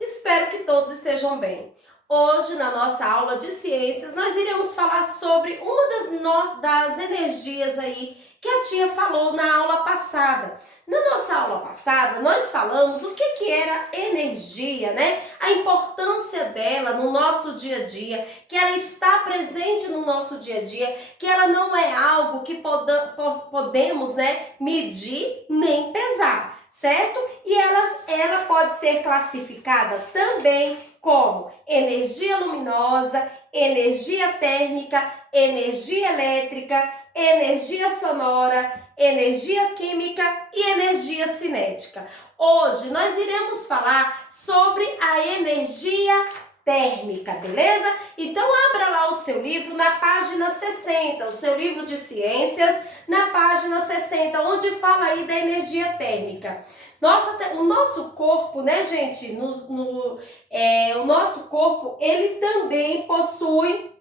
Espero que todos estejam bem. Hoje, na nossa aula de ciências, nós iremos falar sobre uma das energias aí que a tia falou na aula passada. Na nossa aula passada, nós falamos o que era energia, né? A importância dela no nosso dia a dia, que ela está presente no nosso dia a dia, que ela não é algo que podemos, né, medir nem pesar, certo? E ela pode ser classificada também como energia luminosa, energia térmica, energia elétrica, energia sonora, energia química e energia cinética. Hoje nós iremos falar sobre a energia térmica, beleza? Então abra lá o seu livro na página 60, o seu livro de ciências, na página 60, onde fala aí da energia térmica. O nosso corpo, né, gente, o nosso corpo, ele também possui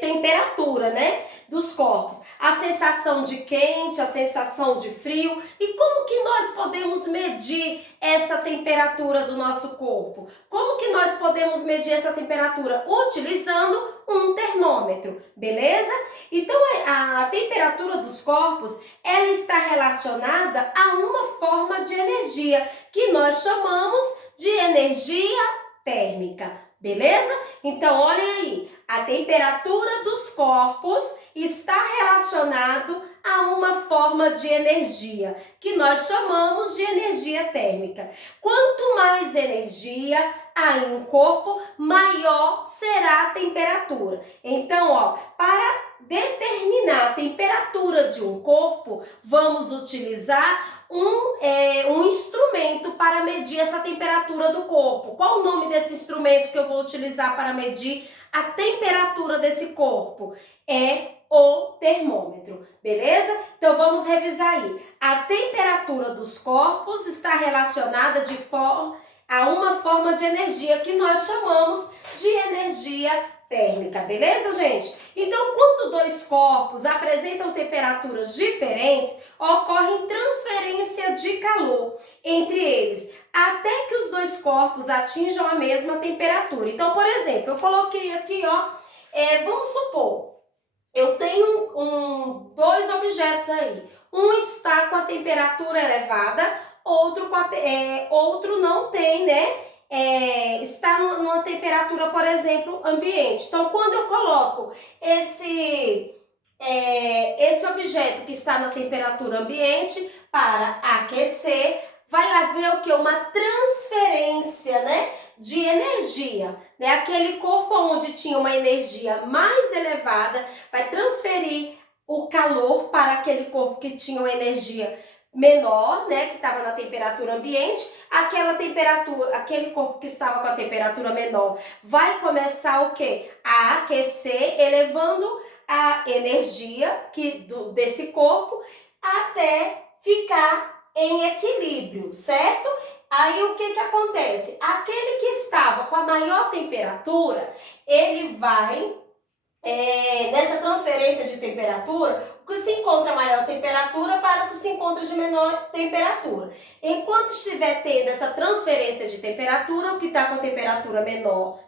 temperatura, né, dos corpos, a sensação de quente, a sensação de frio. E como que nós podemos medir essa temperatura do nosso corpo? Como que nós podemos medir essa temperatura? Utilizando um termômetro, beleza? Então a temperatura dos corpos, ela está relacionada a uma forma de energia que nós chamamos de energia térmica, beleza? Então olhem aí, a temperatura dos corpos está relacionado a uma forma de energia que nós chamamos de energia térmica. Quanto mais energia há em um corpo, maior será a temperatura. Então, para determinar a temperatura de um corpo, vamos utilizar um instrumento para medir essa temperatura do corpo. Qual o nome desse instrumento que eu vou utilizar para medir a temperatura desse corpo? É o termômetro, beleza? Então vamos revisar aí. A temperatura dos corpos está relacionada a uma forma de energia que nós chamamos de energia térmica, beleza, gente? Então, quando dois corpos apresentam temperaturas diferentes, ocorre transferência de calor entre eles, até que os dois corpos atinjam a mesma temperatura. Então, por exemplo, eu coloquei aqui, vamos supor, eu tenho dois objetos aí. Um está com a temperatura elevada, outro não tem, né? Está numa temperatura, por exemplo, ambiente. Então, quando eu coloco esse objeto que está na temperatura ambiente para aquecer, vai haver o que? Uma transferência, né, de energia, né? Aquele corpo onde tinha uma energia mais elevada vai transferir o calor para aquele corpo que tinha uma energia menor, né, que estava na temperatura ambiente. Aquele corpo que estava com a temperatura menor vai começar o quê? A aquecer, elevando a energia desse corpo até ficar em equilíbrio, certo? Aí o que acontece? Aquele que estava com a maior temperatura, ele vai, nessa transferência de temperatura, o que se encontra maior temperatura para o que se encontra de menor temperatura. Enquanto estiver tendo essa transferência de temperatura, o que está com a temperatura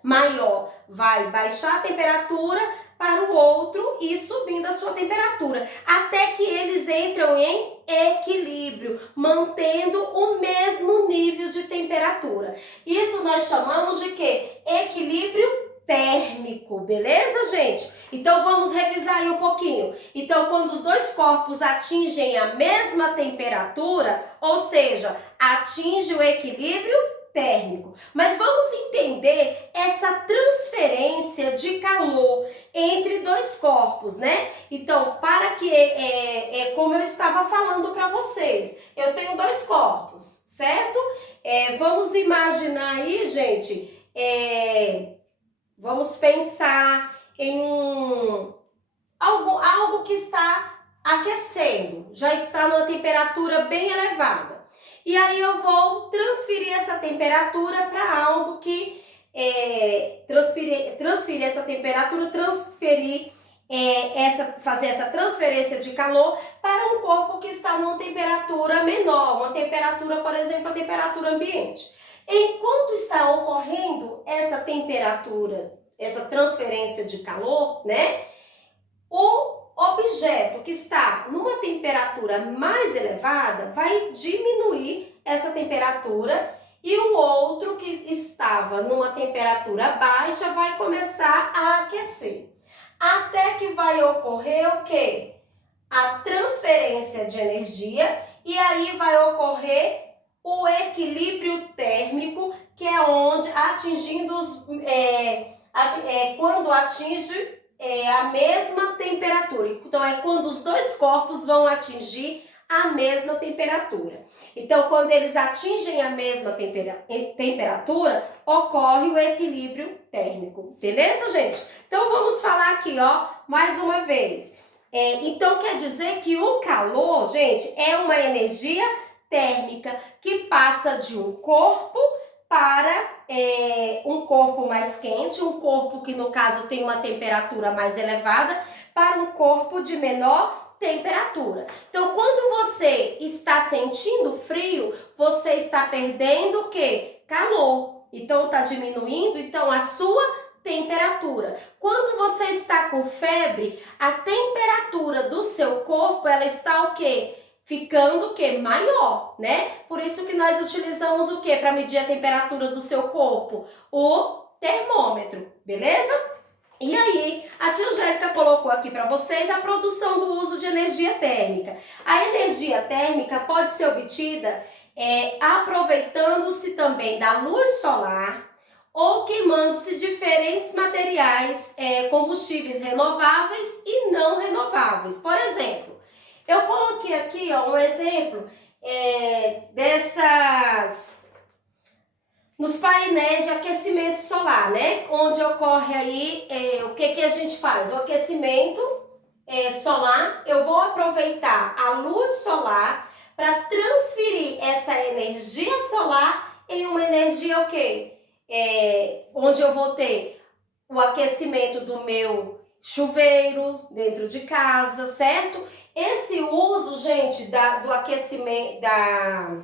maior, vai baixar a temperatura para o outro e subindo a sua temperatura, até que eles entram em equilíbrio, mantendo o mesmo nível de temperatura. Isso nós chamamos de quê? Equilíbrio térmico, beleza, gente? Então vamos revisar aí um pouquinho. Então, quando os dois corpos atingem a mesma temperatura, ou seja, atinge o equilíbrio térmico. Mas vamos entender essa transferência de calor entre dois corpos, né? Então, para que como eu estava falando para vocês, eu tenho dois corpos, certo? Vamos imaginar aí, gente, vamos pensar em algo que está aquecendo, já está numa temperatura bem elevada. E aí eu vou transferir essa temperatura para algo que fazer essa transferência de calor para um corpo que está numa temperatura menor, uma temperatura, por exemplo, a temperatura ambiente. Enquanto está ocorrendo essa temperatura, essa transferência de calor, né? O objeto que está numa temperatura mais elevada vai diminuir essa temperatura e o outro que estava numa temperatura baixa vai começar a aquecer. Até que vai ocorrer o quê? A transferência de energia e aí vai ocorrer o equilíbrio térmico, que é onde atingindo quando atinge a mesma temperatura. Então, é quando os dois corpos vão atingir a mesma temperatura. Então, quando eles atingem a mesma temperatura, ocorre o equilíbrio térmico. Beleza, gente? Então, vamos falar aqui, ó, mais uma vez. Então, quer dizer que o calor, gente, é uma energia térmica que passa de um corpo para um corpo mais quente, um corpo que no caso tem uma temperatura mais elevada, para um corpo de menor temperatura. Então, quando você está sentindo frio, você está perdendo o quê? Calor. Então, está diminuindo a sua temperatura. Quando você está com febre, a temperatura do seu corpo, ela está o quê? Ficando o quê? Maior, né? Por isso que nós utilizamos o quê? Para medir a temperatura do seu corpo? O termômetro, beleza? E aí, a tia Angélica colocou aqui para vocês a produção do uso de energia térmica. A energia térmica pode ser obtida aproveitando-se também da luz solar ou queimando-se diferentes materiais, combustíveis renováveis e não renováveis. Por exemplo, eu coloquei aqui ó, um exemplo nos painéis de aquecimento solar, né? Onde ocorre aí, o que a gente faz? O aquecimento solar, eu vou aproveitar a luz solar para transferir essa energia solar em uma energia o quê? Onde eu vou ter o aquecimento do meu chuveiro dentro de casa, certo? Esse uso, gente, do aquecimento, da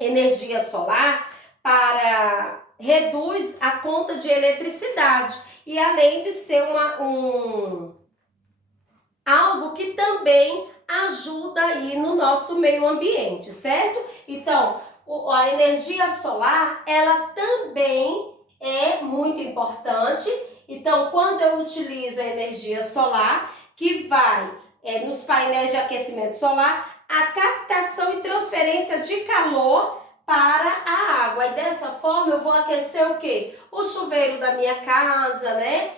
energia solar reduz a conta de eletricidade e além de ser algo que também ajuda aí no nosso meio ambiente, certo? Então, a energia solar, ela também é muito importante. Então, quando eu utilizo a energia solar, que vai nos painéis de aquecimento solar, a captação e transferência de calor para a água. E dessa forma eu vou aquecer o quê? O chuveiro da minha casa, né?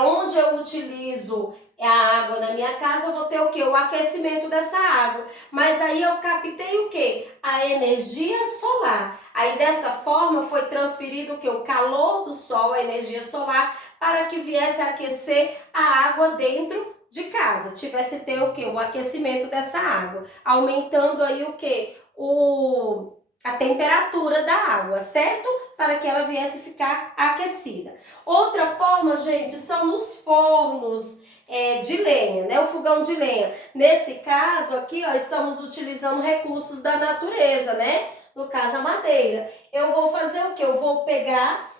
Onde eu utilizo a água na minha casa, eu vou ter o quê? O aquecimento dessa água. Mas aí eu captei o quê? A energia solar. Aí dessa forma foi transferido o quê? O calor do sol, a energia solar, para que viesse a aquecer a água dentro de casa. Tivesse ter o quê? O aquecimento dessa água. Aumentando aí o quê? A temperatura da água, certo? Para que ela viesse ficar aquecida. Outra forma, gente, são nos fornos de lenha, né? O fogão de lenha. Nesse caso aqui, ó, estamos utilizando recursos da natureza, né? No caso, a madeira. Eu vou fazer o quê? Eu vou pegar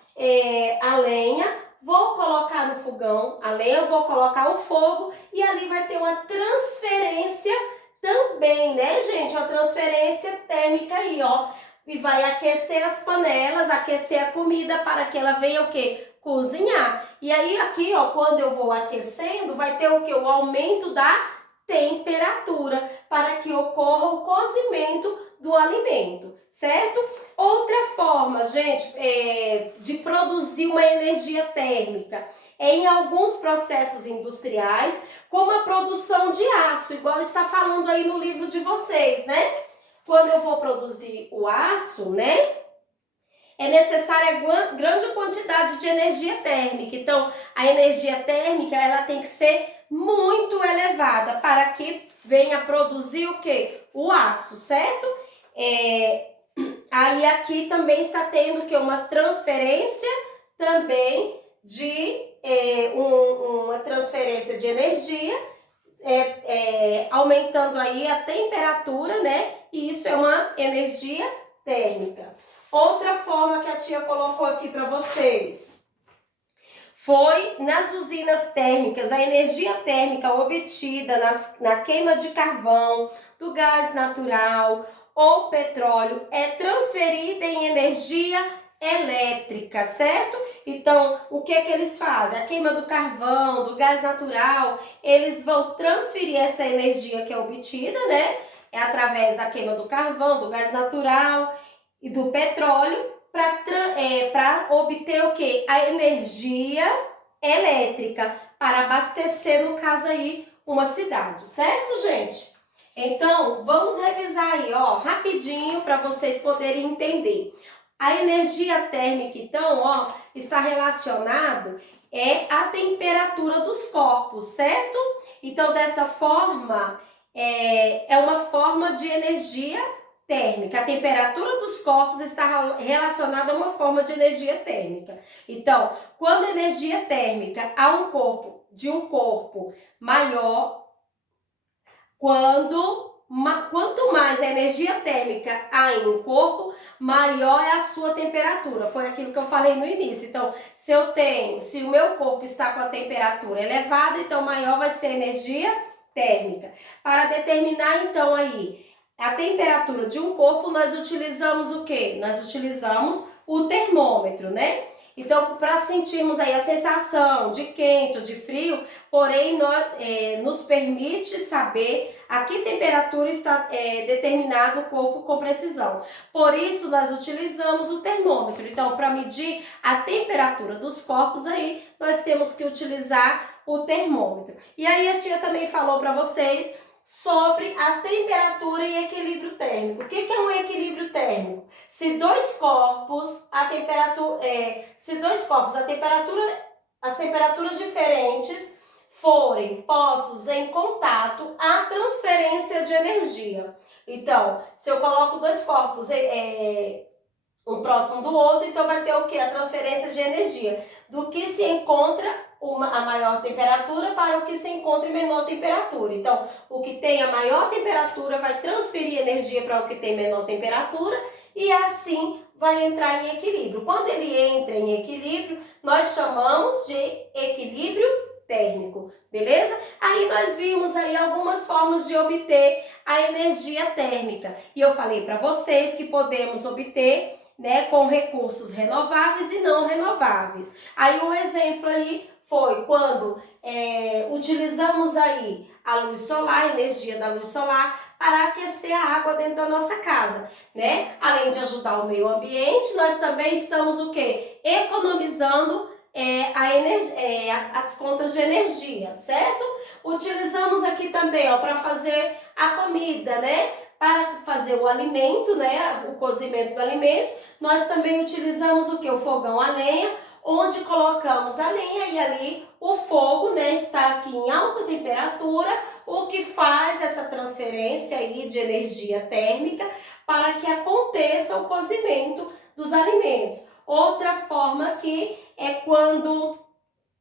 a lenha, vou colocar no fogão, a lenha, eu vou colocar o fogo e ali vai ter uma transferência também, né, gente? Uma transferência térmica aí, ó. E vai aquecer as panelas, aquecer a comida para que ela venha o quê? Cozinhar. E aí aqui, ó, quando eu vou aquecendo, vai ter o quê? O aumento da temperatura para que ocorra o cozimento do alimento, certo? Outra forma, gente, de produzir uma energia térmica em alguns processos industriais, como a produção de aço, igual está falando aí no livro de vocês, né? Quando eu vou produzir o aço, né? É necessária grande quantidade de energia térmica. Então, a energia térmica, ela tem que ser muito elevada para que venha produzir o quê? O aço, certo? Aí aqui também está tendo que uma transferência também de uma transferência de energia, aumentando aí a temperatura, né? E isso é uma energia térmica. Outra forma que a tia colocou aqui para vocês foi nas usinas térmicas, a energia térmica obtida na queima de carvão, do gás natural ou petróleo é transferida em energia elétrica, certo? Então, o que que eles fazem? A queima do carvão, do gás natural, eles vão transferir essa energia que é obtida, né? É através da queima do carvão, do gás natural e do petróleo, para obter o que? A energia elétrica, para abastecer, no caso aí, uma cidade, certo, gente? Então, vamos revisar aí, ó, rapidinho, para vocês poderem entender. A energia térmica, então, ó, está relacionado à temperatura dos corpos, certo? Então, dessa forma, é uma forma de energia térmica. A temperatura dos corpos está relacionada a uma forma de energia térmica. Então, quando a energia térmica de um corpo maior, quanto mais a energia térmica há em um corpo, maior é a sua temperatura. Foi aquilo que eu falei no início. Então, se o meu corpo está com a temperatura elevada, então maior vai ser a energia térmica. Para determinar, então, aí a temperatura de um corpo, nós utilizamos o quê? Nós utilizamos o termômetro, né? Então, para sentirmos aí a sensação de quente ou de frio, porém, nos permite saber a que temperatura está determinado o corpo com precisão. Por isso, nós utilizamos o termômetro. Então, para medir a temperatura dos corpos aí, nós temos que utilizar o termômetro. E aí, a tia também falou para vocês sobre a temperatura e equilíbrio térmico. O que é um equilíbrio térmico? Se dois corpos, as temperaturas diferentes forem postos em contato, há transferência de energia. Então, se eu coloco dois corpos um próximo do outro, então vai ter o que? A transferência de energia. Do que se encontra a maior temperatura para o que se encontra em menor temperatura. Então, o que tem a maior temperatura vai transferir energia para o que tem menor temperatura e assim vai entrar em equilíbrio. Quando ele entra em equilíbrio, nós chamamos de equilíbrio térmico, beleza? Aí nós vimos aí algumas formas de obter a energia térmica. E eu falei para vocês que podemos obter, né, com recursos renováveis e não renováveis. Aí um exemplo aí foi quando utilizamos aí a luz solar, a energia da luz solar, para aquecer a água dentro da nossa casa, né? Além de ajudar o meio ambiente, nós também estamos o quê? Economizando as contas de energia, certo? Utilizamos aqui também, ó, para fazer a comida, né? Para fazer o alimento, né? O cozimento do alimento, nós também utilizamos o que? O fogão a lenha, onde colocamos a lenha e ali o fogo, né, está aqui em alta temperatura, o que faz essa transferência aí de energia térmica para que aconteça o cozimento dos alimentos. Outra forma aqui é quando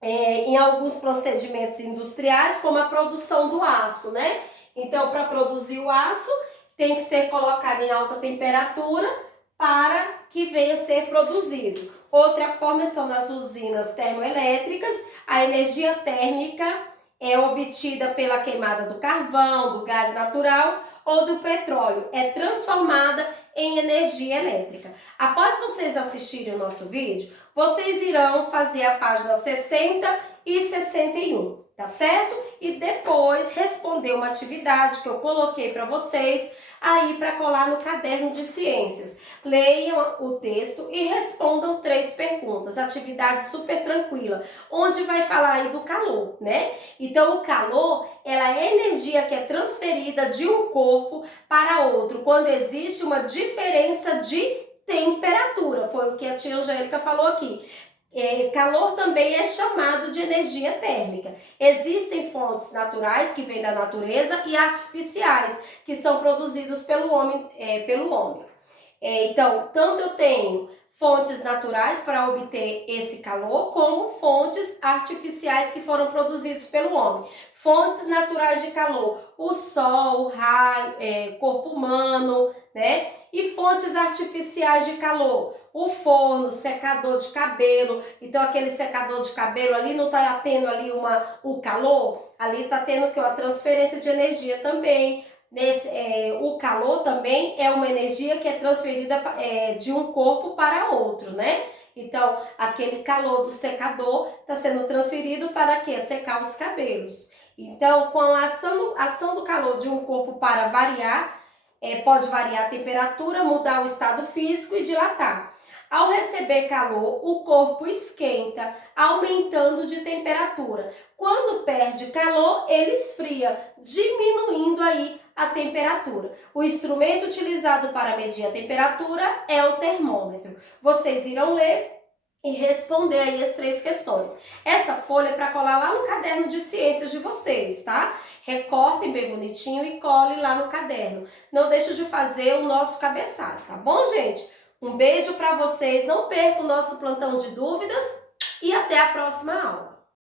em alguns procedimentos industriais, como a produção do aço, né? Então, para produzir o aço, tem que ser colocado em alta temperatura para que venha a ser produzido. Outra forma são nas usinas termoelétricas, a energia térmica é obtida pela queimada do carvão, do gás natural ou do petróleo, é transformada em energia elétrica. Após vocês assistirem o nosso vídeo, vocês irão fazer a página 60 e 61, tá certo? E depois responder uma atividade que eu coloquei para vocês aí para colar no caderno de ciências. Leiam o texto e respondam 3 perguntas. Atividade super tranquila, onde vai falar aí do calor, né? Então, o calor, ela é a energia que é transferida de um corpo para outro, quando existe uma diferença de temperatura. Foi o que a tia Angélica falou aqui. Calor também é chamado de energia térmica. Existem fontes naturais que vêm da natureza e artificiais que são produzidos pelo homem. Então, tanto eu tenho fontes naturais para obter esse calor, como fontes artificiais que foram produzidas pelo homem. Fontes naturais de calor, o sol, o raio, corpo humano, né? E fontes artificiais de calor, o forno, secador de cabelo. Então aquele secador de cabelo ali não está tendo ali o calor, ali está tendo que a transferência de energia também. O calor também é uma energia que é transferida de um corpo para outro, né? Então, aquele calor do secador está sendo transferido para quê? Secar os cabelos. Então, com a ação do calor de um corpo para variar, pode variar a temperatura, mudar o estado físico e dilatar. Ao receber calor, o corpo esquenta, aumentando de temperatura. Quando perde calor, ele esfria, diminuindo aí a temperatura. O instrumento utilizado para medir a temperatura é o termômetro. Vocês irão ler e responder aí as 3 questões. Essa folha é para colar lá no caderno de ciências de vocês, tá? Recortem bem bonitinho e colhem lá no caderno. Não deixe de fazer o nosso cabeçalho, tá bom, gente? Um beijo para vocês, não perca o nosso plantão de dúvidas e até a próxima aula.